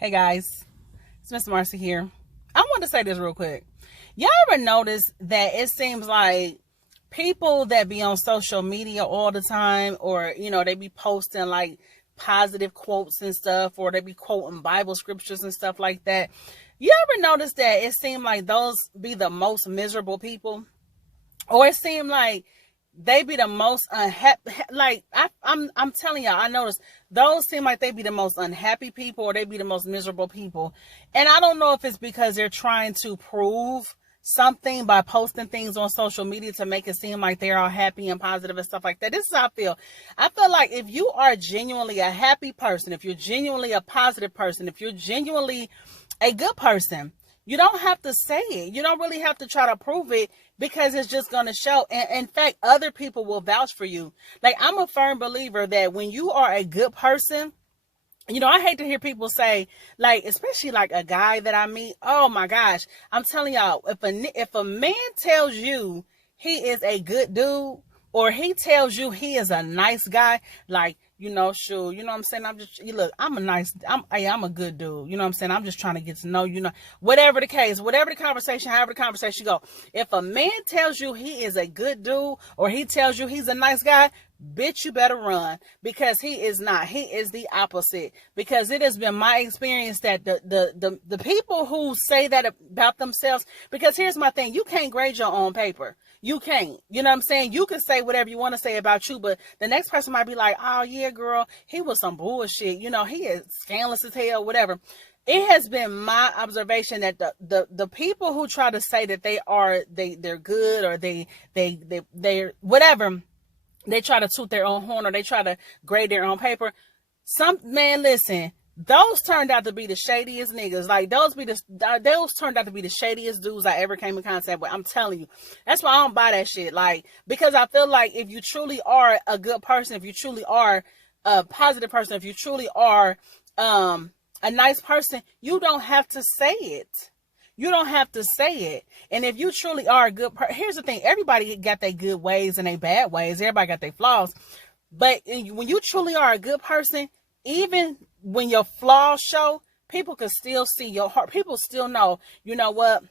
Hey guys, it's Miss Marcy here. I want to say this real quick. Y'all ever notice that it seems like people that be on social media all the time, or they be posting like positive quotes and stuff, or they be quoting Bible scriptures and stuff like that. You ever notice that it seems like those be the most miserable people? Or it seemed like they be the most unhappy. Like I'm telling y'all, I noticed those seem like they be the most unhappy people, or they be the most miserable people. And I don't know if it's because they're trying to prove something by posting things on social media to make it seem like they're all happy and positive and stuff like that. This is how I feel. I feel like if you are genuinely a happy person, if you're genuinely a positive person, if you're genuinely a good person, you don't have to say it. You don't really have to try to prove it, because it's just going to show. And in fact, other people will vouch for you. Like, I'm a firm believer that when you are a good person, I hate to hear people say, like, especially like a guy that I meet. Oh my gosh. I'm telling y'all, if a man tells you he is a good dude, or he tells you he is a nice guy, like, sure, you know what I'm saying? I'm a good dude. You know what I'm saying? I'm just trying to get to know, whatever the case, whatever the conversation, however the conversation go. If a man tells you he is a good dude, or he tells you he's a nice guy, bitch, you better run, because he is not. He is the opposite. Because it has been my experience that the people who say that about themselves, because here's my thing, you can't grade your own paper. You can't. You know what I'm saying? You can say whatever you want to say about you, but the next person might be like, oh yeah, girl, he was some bullshit. He is scandalous as hell, whatever. It has been my observation that the people who try to say that they're good, or they're whatever, they try to toot their own horn, or they try to grade their own paper. Listen, those turned out to be the shadiest niggas. Like, those turned out to be the shadiest dudes I ever came in contact with. I'm telling you. That's why I don't buy that shit. Like, because I feel like if you truly are a good person, if you truly are a positive person, if you truly are a nice person, you don't have to say it. You don't have to say it. And if you truly are a good person, here's the thing. Everybody got their good ways and their bad ways. Everybody got their flaws. But when you truly are a good person, even when your flaws show, people can still see your heart. People still know, you know what?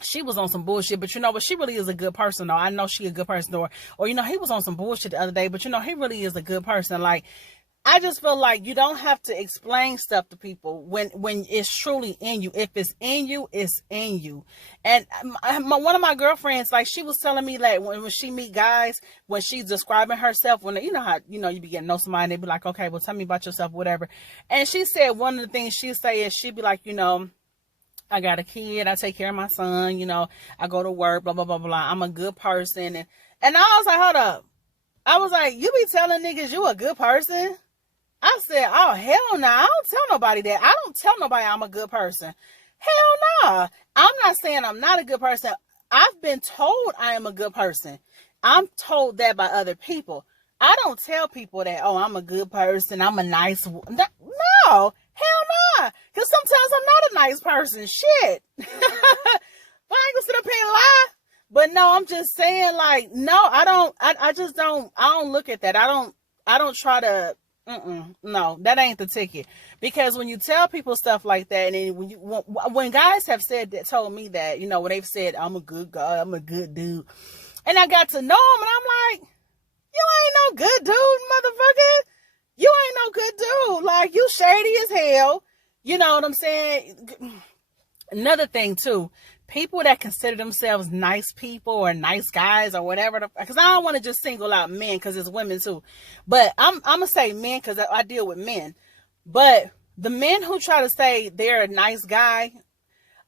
She was on some bullshit, but you know what? She really is a good person, though. I know she a good person. Or he was on some bullshit the other day, but he really is a good person. Like, I just feel like you don't have to explain stuff to people when it's truly in you. If it's in you, it's in you. And one of my girlfriends, like, she was telling me, like, when she meet guys, when she's describing herself, when how you be getting to know somebody, and they be like, okay, well, tell me about yourself, whatever. And she said one of the things she say is, she'd be like, I got a kid, I take care of my son, I go to work, blah blah blah blah. I'm a good person, and I was like, hold up. I was like, you be telling niggas you a good person? I said, oh, hell no. I don't tell nobody that. I don't tell nobody I'm a good person. Hell no. I'm not saying I'm not a good person. I've been told I am a good person. I'm told that by other people. I don't tell people that, oh, I'm a good person, I'm a nice no, hell no. Because sometimes I'm not a nice person. Shit. But I ain't gonna sit up here and lie. But no, I'm just saying, like, no, I just don't, I don't look at that. I don't try to, no, that ain't the ticket. Because when you tell people stuff like that, and when guys have told me that, when they've said, I'm a good guy, I'm a good dude, and I got to know them, and I'm like, you ain't no good dude, motherfucker. You ain't no good dude. Like, you shady as hell. You know what I'm saying? Another thing too, people that consider themselves nice people, or nice guys, or whatever, because I don't want to just single out men, because it's women too, but I'm gonna say men, because I deal with men. But the men who try to say they're a nice guy,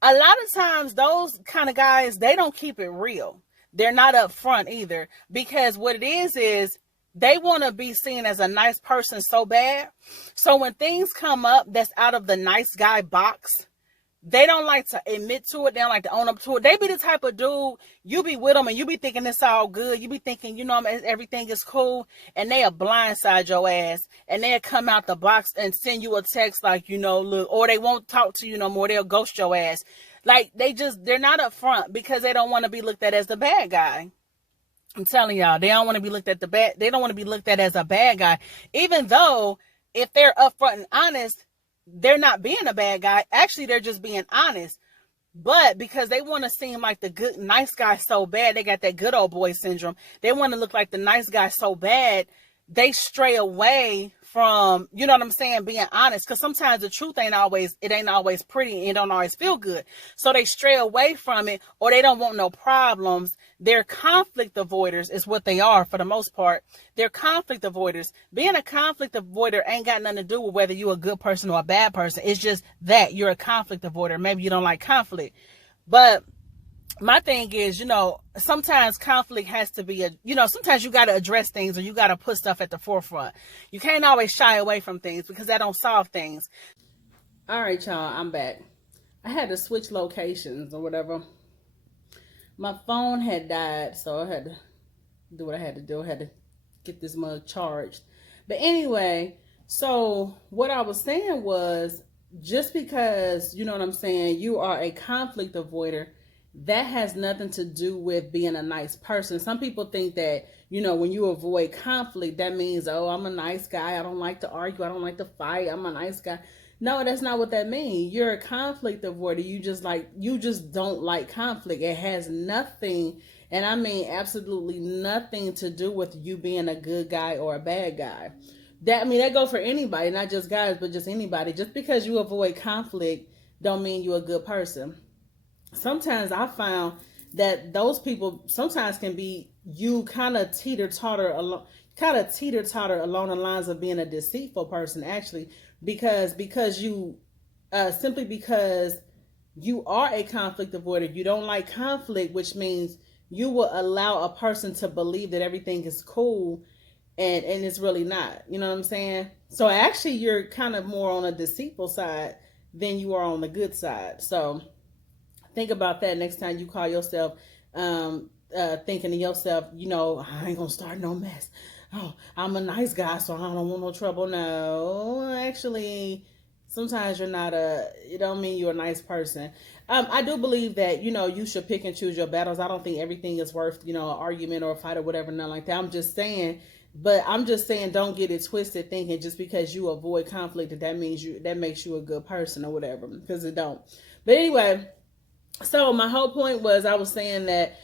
a lot of times those kind of guys, they don't keep it real. They're not upfront either, because what it is they want to be seen as a nice person so bad. So when things come up that's out of the nice guy box, they don't like to admit to it. They don't like to own up to it. They be the type of dude, you be with them and you be thinking it's all good. You be thinking, everything is cool. And they'll blindside your ass. And they'll come out the box and send you a text like, look, or they won't talk to you no more. They'll ghost your ass. Like, they're not up front, because they don't want to be looked at as the bad guy. I'm telling y'all, they don't want to be looked at they don't want to be looked at as a bad guy. Even though, if they're upfront and honest, they're not being a bad guy. Actually, they're just being honest. But because they want to seem like the good, nice guy so bad, they got that good old boy syndrome. They want to look like the nice guy so bad, they stray away from, you know what I'm saying, being honest. Because sometimes the truth ain't always pretty and it don't always feel good. So they stray away from it, or they don't want no problems. They're conflict avoiders is what they are for the most part. They're conflict avoiders. Being a conflict avoider ain't got nothing to do with whether you're a good person or a bad person. It's just that you're a conflict avoider. Maybe you don't like conflict. But my thing is, sometimes conflict has to be sometimes you got to address things, or you got to put stuff at the forefront. You can't always shy away from things because that don't solve things. All right, y'all, I'm back. I had to switch locations or whatever. My phone had died, so I had to do what I had to do. I had to get this mug charged. But anyway, so what I was saying was, just because, you know what I'm saying, you are a conflict avoider, that has nothing to do with being a nice person. Some people think that, when you avoid conflict, that means, oh, I'm a nice guy. I don't like to argue. I don't like to fight. I'm a nice guy. No, that's not what that means. You're a conflict avoider. You just don't like conflict. It has nothing, and I mean absolutely nothing, to do with you being a good guy or a bad guy. That goes for anybody, not just guys, but just anybody. Just because you avoid conflict don't mean you're a good person. Sometimes I found that those people sometimes can be, you kind of teeter-totter along the lines of being a deceitful person, actually, because you simply because you are a conflict avoider. You don't like conflict, which means you will allow a person to believe that everything is cool, and it's really not. You know what I'm saying? So actually, you're kind of more on a deceitful side than you are on the good side. So think about that next time you call yourself thinking to yourself, I ain't gonna start no mess. Oh, I'm a nice guy, so I don't want no trouble. No, actually, sometimes it don't mean you're a nice person. I do believe that, you should pick and choose your battles. I don't think everything is worth, an argument or a fight or whatever, nothing like that. I'm just saying, don't get it twisted thinking just because you avoid conflict that makes you a good person or whatever, because it don't. But anyway, so my whole point was, I was saying that,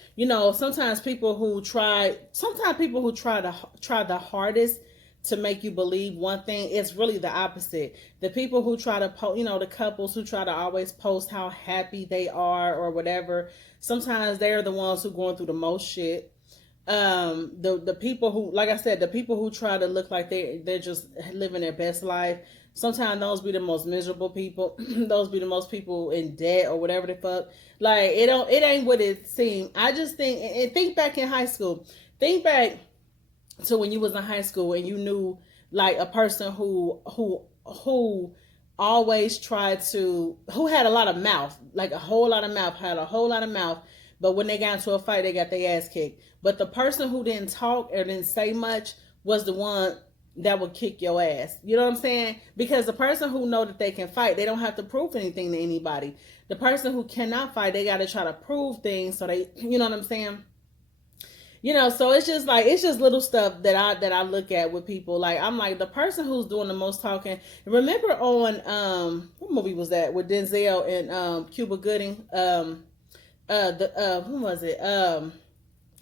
sometimes people who try the hardest to make you believe one thing, it's really the opposite. The people who try to the couples who try to always post how happy they are or whatever, sometimes they're the ones who going through the most shit. The people who, like I said, the people who try to look like they're just living their best life, sometimes those be the most miserable people. Those be the most people in debt or whatever the fuck. Like, it ain't what it seemed. I just think back in high school. Think back to when you was in high school and you knew, like, a person who always tried to, who had a lot of mouth, like a whole lot of mouth, but when they got into a fight, they got their ass kicked. But the person who didn't talk or didn't say much was the one that would kick your ass. You know what I'm saying? Because the person who know that they can fight, they don't have to prove anything to anybody. The person who cannot fight, they got to try to prove things. So they, you know what I'm saying? So it's just little stuff that I look at with people. Like, I'm like, the person who's doing the most talking. Remember on what movie was that with Denzel and Cuba Gooding? Who was it?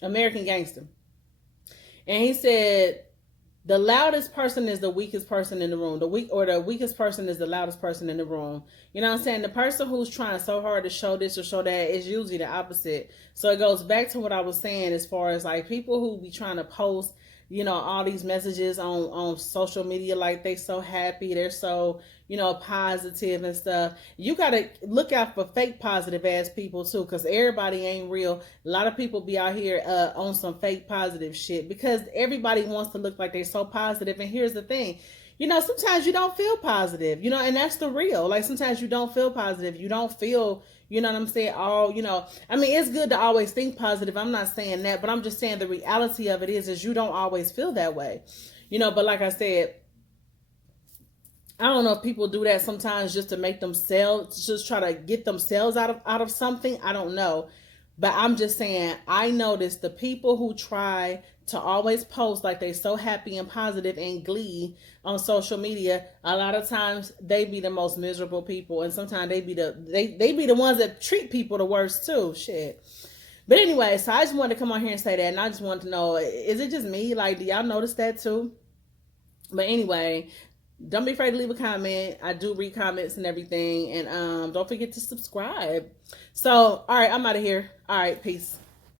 American Gangster. And he said, the loudest person is the weakest person in the room. The weakest person is the loudest person in the room. You know what I'm saying? The person who's trying so hard to show this or show that is usually the opposite. So it goes back to what I was saying, as far as like people who be trying to post, all these messages on social media, like they so happy, they're so, positive and stuff. You got to look out for fake positive ass people too, because everybody ain't real. A lot of people be out here on some fake positive shit because everybody wants to look like they're so positive. And here's the thing, sometimes you don't feel positive, and that's the real. Like, sometimes you don't feel positive. You don't feel, you know what I'm saying? It's good to always think positive. I'm not saying that, but I'm just saying the reality of it is you don't always feel that way, but like I said, I don't know if people do that sometimes just to make themselves, just try to get themselves out of something. I don't know. But I'm just saying, I notice the people who try to always post like they so happy and positive and glee on social media, a lot of times they be the most miserable people, and sometimes they be the ones that treat people the worst too. Shit. But anyway, so I just wanted to come on here and say that, and I just wanted to know, is it just me? Like, do y'all notice that too? But anyway, don't be afraid to leave a comment. I do read comments and everything, and don't forget to subscribe. So, all right, I'm out of here. All right, peace.